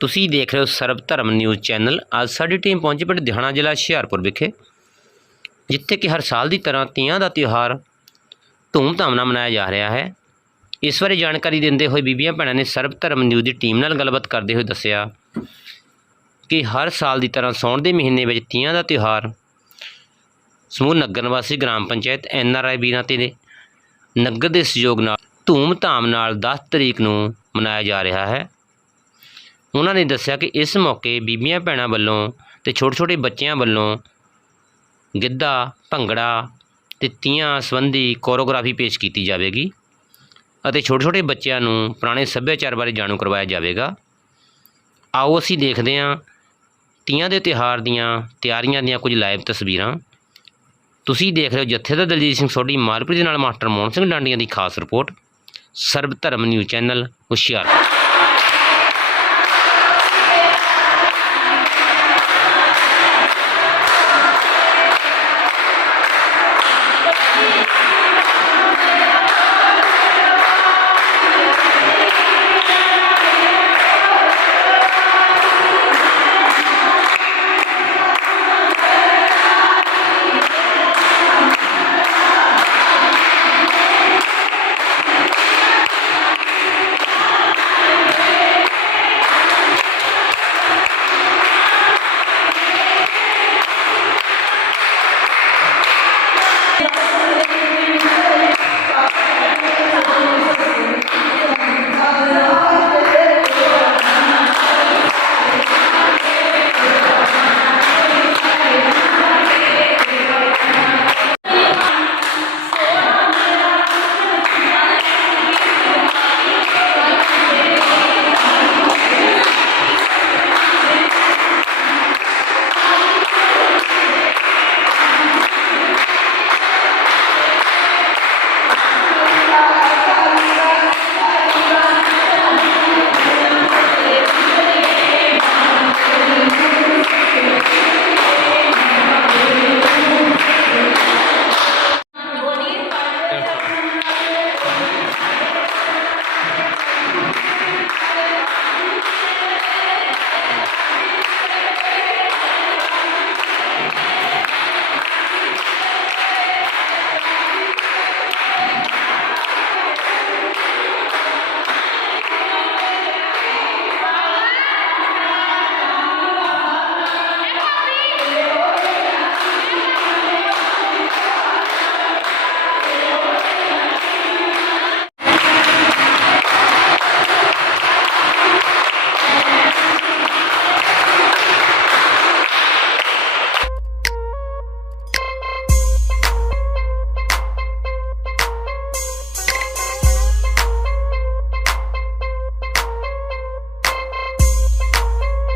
ਤੁਸੀਂ ਦੇਖ ਰਹੇ ਹੋ ਸਰਬ ਧਰਮ ਨਿਊਜ਼ ਚੈਨਲ। ਅੱਜ ਸਾਡੀ ਟੀਮ ਪਹੁੰਚੀ ਪਿੰਡ ਦਿਹਾਣਾ ਜ਼ਿਲ੍ਹਾ ਹੁਸ਼ਿਆਰਪੁਰ ਵਿਖੇ, ਜਿੱਥੇ ਕਿ ਹਰ ਸਾਲ ਦੀ ਤਰ੍ਹਾਂ ਤੀਆਂ ਦਾ ਤਿਉਹਾਰ ਧੂਮਧਾਮ ਨਾਲ ਮਨਾਇਆ ਜਾ ਰਿਹਾ ਹੈ। ਇਸ ਬਾਰੇ ਜਾਣਕਾਰੀ ਦਿੰਦੇ ਹੋਏ ਬੀਬੀਆਂ ਭੈਣਾਂ ਨੇ ਸਰਬ ਧਰਮ ਨਿਊਜ਼ ਦੀ ਟੀਮ ਨਾਲ ਗੱਲਬਾਤ ਕਰਦੇ ਹੋਏ ਦੱਸਿਆ ਕਿ ਹਰ ਸਾਲ ਦੀ ਤਰ੍ਹਾਂ ਸਾਉਣ ਦੇ ਮਹੀਨੇ ਵਿੱਚ ਤੀਆਂ ਦਾ ਤਿਉਹਾਰ ਸਮੂਹ ਨਗਰ ਨਿਵਾਸੀ ਗ੍ਰਾਮ ਪੰਚਾਇਤ ਐਨ ਆਰ ਆਈ ਵੀਰਾਂ ਤੇ ਨਗਰ ਦੇ ਸਹਿਯੋਗ ਨਾਲ ਧੂਮ-ਧਾਮ ਨਾਲ 10 ਤਰੀਕ ਨੂੰ ਮਨਾਇਆ ਜਾ ਰਿਹਾ ਹੈ। ਉਹਨਾਂ ਨੇ ਦੱਸਿਆ ਕਿ ਇਸ ਮੌਕੇ ਬੀਬੀਆਂ ਭੈਣਾਂ ਵੱਲੋਂ ਤੇ ਛੋਟੇ-ਛੋਟੇ ਬੱਚਿਆਂ ਵੱਲੋਂ ਗਿੱਧਾ, ਭੰਗੜਾ ਤੇ ਤੀਆਂ ਸੰਬੰਧੀ ਕੋਰੀਓਗ੍ਰਾਫੀ ਪੇਸ਼ ਕੀਤੀ ਜਾਵੇਗੀ ਅਤੇ ਛੋਟੇ-ਛੋਟੇ ਬੱਚਿਆਂ ਨੂੰ ਪੁਰਾਣੇ ਸੱਭਿਆਚਾਰ ਬਾਰੇ ਜਾਣੂ ਕਰਵਾਇਆ ਜਾਵੇਗਾ। ਆਓ ਅਸੀਂ ਦੇਖਦੇ ਹਾਂ ਤੀਆਂ ਦੇ ਤਿਉਹਾਰ ਦੀਆਂ ਤਿਆਰੀਆਂ ਦੀਆਂ ਕੁਝ ਲਾਈਵ ਤਸਵੀਰਾਂ। ਤੁਸੀਂ ਦੇਖ ਰਹੇ ਹੋ ਜਥੇਦਾਰ ਦਲਜੀਤ ਸਿੰਘ ਸੋਢੀ, ਮਾਲਪੁਰ ਦੇ ਨਾਲ ਮਾਸਟਰ ਮੋਹਨ ਸਿੰਘ ਡਾਂਡੀਆਂ ਦੀ ਖਾਸ ਰਿਪੋਰਟ ਸਰਬ ਧਰਮ ਨਿਊਜ਼ ਚੈਨਲ ਹੁਸ਼ਿਆਰਪੁਰ।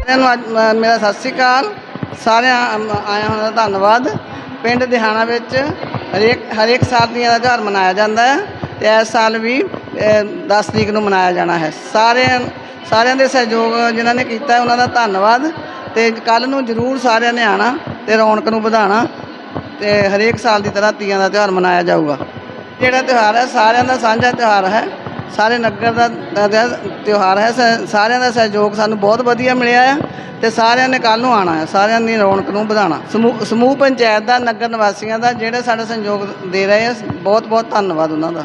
ਸਾਰਿਆਂ ਨੂੰ ਅੱਜ ਮ- ਮੇਰਾ ਸਤਿ ਸ੍ਰੀ ਅਕਾਲ। ਸਾਰਿਆਂ ਅਮ, ਆਇਆਂ ਹੋਣ ਦਾ ਧੰਨਵਾਦ। ਪਿੰਡ ਦਿਹਾਣਾ ਵਿੱਚ ਹਰੇਕ ਹਰੇਕ ਸਾਲ ਦੀਆਂ ਦਾ ਤਿਉਹਾਰ ਮਨਾਇਆ ਜਾਂਦਾ ਹੈ ਤੇ ਇਸ ਸਾਲ ਵੀ 10 ਤਰੀਕ ਨੂੰ ਮਨਾਇਆ ਜਾਣਾ ਹੈ। ਸਾਰਿਆਂ ਸਾਰਿਆਂ ਦੇ ਸਹਿਯੋਗ ਜਿਨ੍ਹਾਂ ਨੇ ਕੀਤਾ ਹੈ, ਉਹਨਾਂ ਦਾ ਧੰਨਵਾਦ। ਤੇ ਕੱਲ ਨੂੰ ਜ਼ਰੂਰ ਸਾਰਿਆਂ ਨੇ ਆਣਾ ਤੇ ਰੌਣਕ ਨੂੰ ਵਧਾਉਣਾ ਤੇ ਹਰੇਕ ਸਾਲ ਦੀ ਤਰ੍ਹਾਂ ਤੀਆਂ ਦਾ ਤਿਉਹਾਰ ਮਨਾਇਆ ਜਾਊਗਾ। ਜਿਹੜਾ ਤਿਉਹਾਰ ਹੈ ਸਾਰਿਆਂ ਦਾ ਸਾਂਝਾ ਤਿਉਹਾਰ ਹੈ। ਸਾਰੇ ਨਗਰ ਦਾ ਤਿਉਹਾਰ ਹੈ। ਸ- ਸਾਰਿਆਂ ਦਾ ਸਹਿਯੋਗ ਸਾਨੂੰ ਬਹੁਤ ਵਧੀਆ ਮਿਲਿਆ ਹੈ ਤੇ ਸਾਰਿਆਂ ਨੇ ਕੱਲ ਨੂੰ ਆਣਾ ਹੈ ਸਾਰਿਆਂ ਦੀ ਰੌਣਕ ਨੂੰ ਵਧਾਉਣਾ। ਸਮੂਹ ਸਮੂਹ ਪੰਚਾਇਤ ਦਾ, ਨਗਰ ਨਿਵਾਸੀਆਂ ਦਾ ਜਿਹੜੇ ਸਾਡਾ ਸਹਿਯੋਗ ਦੇ ਰਹੇ ਆ, ਬਹੁਤ ਬਹੁਤ ਧੰਨਵਾਦ ਉਹਨਾਂ ਦਾ।